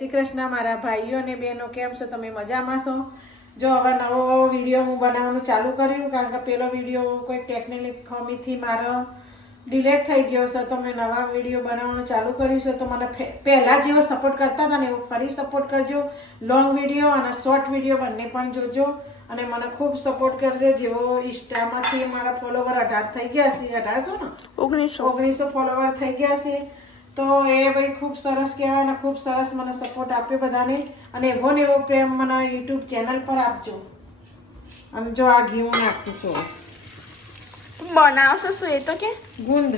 શ્રી કૃષ્ણ મારા ભાઈઓ અને બહેનો, કેમ છો તમે? મજામાં છો? જો હવે નવો વિડીયો હું બનાવવાનું ચાલુ કર્યું, કારણ કે પેલો વિડીયો કોઈ ટેકનિકલ ખામીથી મારો ડિલેટ થઈ ગયો છે, તો મેં નવા વિડીયો બનાવવાનું ચાલુ કર્યું છે. તો મને પહેલાં જેવો સપોર્ટ કરતા હતા ને એવો ફરી સપોર્ટ કરજો. લોંગ વિડીયો અને શોર્ટ વિડીયો બંને પણ જોજો અને મને ખૂબ સપોર્ટ કરજો. જેવો ઇન્સ્ટામાંથી મારા ફોલોવર 18 થઈ ગયા છે, 1800 ને 1900 ફોલોવર થઈ ગયા છે. તો એ ભાઈ ખૂબ સરસ કહેવાય ને ખૂબ સરસ મને સપોર્ટ આપ્યો બધાને, અને એવો ને એવો પ્રેમ મને યુટ્યુબ ચેનલ પર આપજો. અને જો આ ઘી હું નાખું છું, બનાવશો શું એ તો કે ગુંદ.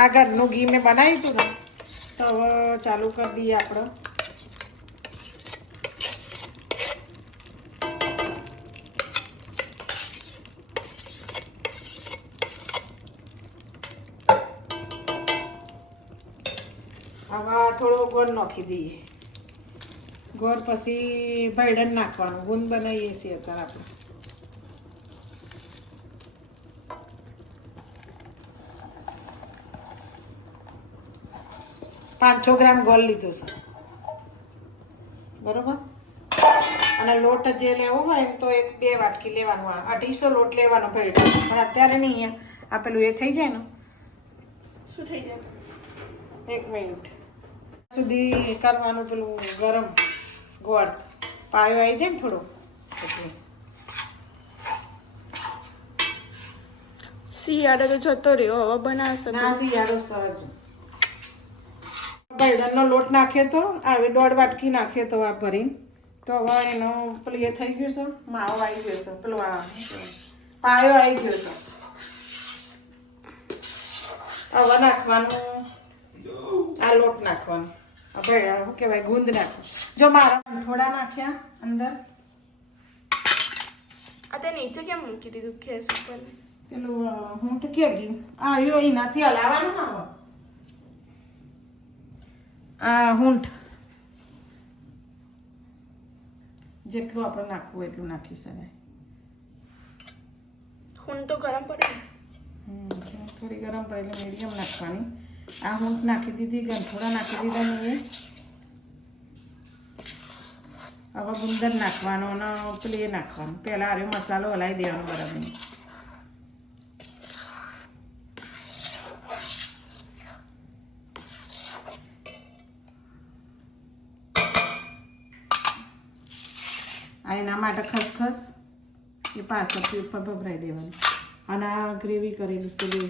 આ ઘરનું ઘી મેં બનાવ્યું હતું ને, તો હવે ચાલુ કરી દઈએ આપણે. હવે થોડો ગોળ નાખી દઈએ. ગોળ પછી ભૈડન નાખવાનું. ગુંદ બનાવીએ છીએ અત્યારે આપણે. 500 ગ્રામ ગોળ લીધો છે, બરોબર. અને લોટ જે લેવો હોય તો 1-2 વાટકી લેવાનું. 250 લોટ લેવાનો ભૈડન. પણ અત્યારે નહીં, આ પેલું એ થઈ જાય ને. શું થઈ જાય? 1 મિનિટ સુધી કરવાનું પેલું ગરમ ગોળ. પાયો આવી જાય ને થોડો એટલે. શિયાળો તો જતો રહ્યો, હવે બનાવશે ના, શિયાળો સહજ. ભૈડનનો લોટ નાખ્યો તો આવી 1.5 વાટકી નાખ્યો તો આ ભરીને. તો હવે એનો પેલું એ થઈ ગયું છે, માવો આવી ગયો છે, પેલો આ પાયો આવી ગયો છે. હવે નાખવાનું આ લોટ નાખવાનો. હવે શું કહેવાય, ગુંદ નાખો. જો મારા થોડા નાખ્યા અંદર. આ તે નીચે કેમ મૂકી દીધું ગેસ ઉપર? પેલું હું તો કે ગયું આ એનાથી હલાવવાનું ના હોય. આ હૂંઠ જેટલું આપણે નાખવું એટલું નાખી શકાય. હું તો ગરમ પડે. થોડી ગરમ પડે એટલે મીડિયમ નાખવાની. આ હૂંઠ નાખી દીધી, ગંઠોડા નાખી દીધા મેં. હવે ગુંદર નાખવાનો અને પેલું એ નાખવાનું. પહેલાં આર્યો મસાલો હલાવી દેવાનો બરાબર. આ એના માટે ખસખસ એ પાછળથી ઉપર ભભરાઈ દેવાની. અને આ ગ્રેવી કરેલું પેલું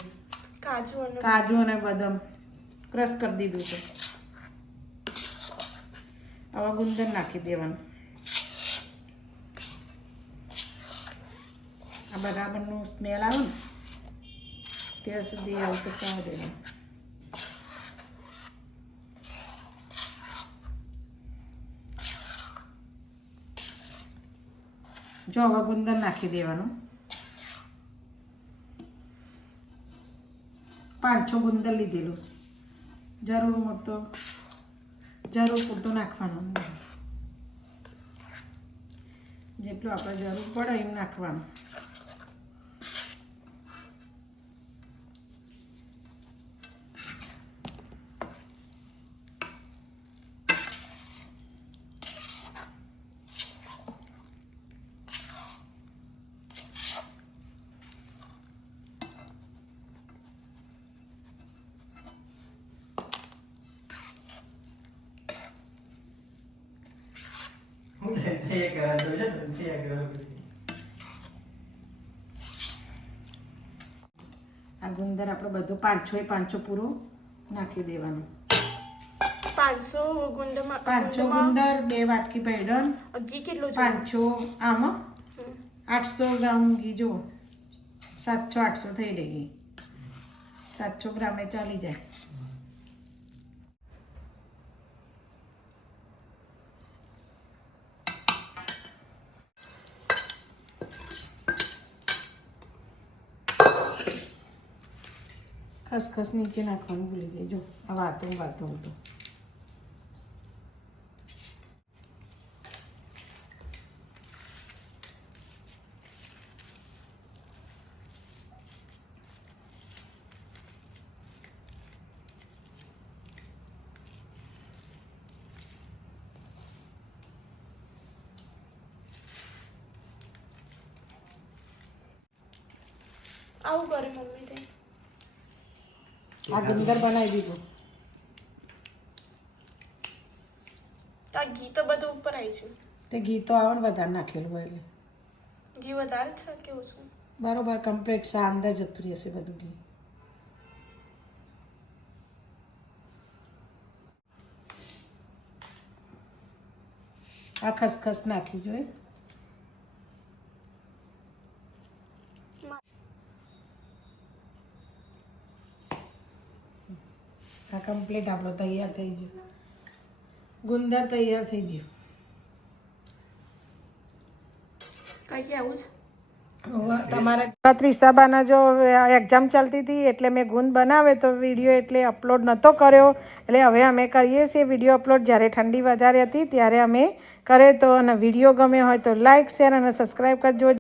કાજુ અને બદામ ક્રશ કરી દીધું છે. હવે ગુંદર નાખી દેવાનું. આ બરાબરનું સ્મેલ આવે ને ત્યાં સુધી આવશે ચડવા દેવાનું. જો હવે ગુંદર નાખી દેવાનું. 500 ગુંદર લીધેલું. જરૂર પૂરતો નાખવાનું. જેટલું આપણે જરૂર પડે એમ નાખવાનું. આ ગુંદર આપણે બધું 500 પૂરો નાખી દેવાનું. 500 ગુંદમાં 500 ગુંદર, 2 વાટકી ભૈડન. ઘી કેટલું? 500 આમાં 800 ગ્રામ ઘી. જો 700-800 થઈ રહી. 700 ગ્રામે ચાલી જાય. ખસખસ નીચે નાખવાનું ભૂલી ગઈ. જો આ વાતો તો આવું કરે મમ્મી તે આ ગુંદર બનાવી દીધું. આ ઘી તો બધું ઉપર આવી છે. તે ઘી તો આવે ને વધારે નાખેલું હોય એટલે ઘી વધારે છે કે ઓછું? બરોબર કમ્પ્લીટ છે. અંદર જતું રહેશે બધું ઘી. આ ખસખસ નાખી જોઈએ. આ કમ્પ્લીટ આપણો તૈયાર થઈ ગયો. ગુંદર તૈયાર થઈ ગયું. કઈ આવું છે? તમારા ત્રિશાબાના જો એક્ઝામ ચાલતી હતી એટલે મેં ગુંદ બનાવે તો વિડીયો એટલે અપલોડ નહોતો કર્યો. એટલે હવે અમે કરીએ છીએ વિડીયો અપલોડ. જ્યારે ઠંડી વધારે હતી ત્યારે અમે કર્યો તો. અને વિડીયો ગમે હોય તો લાઇક શેર અને સબસ્ક્રાઈબ કરજો.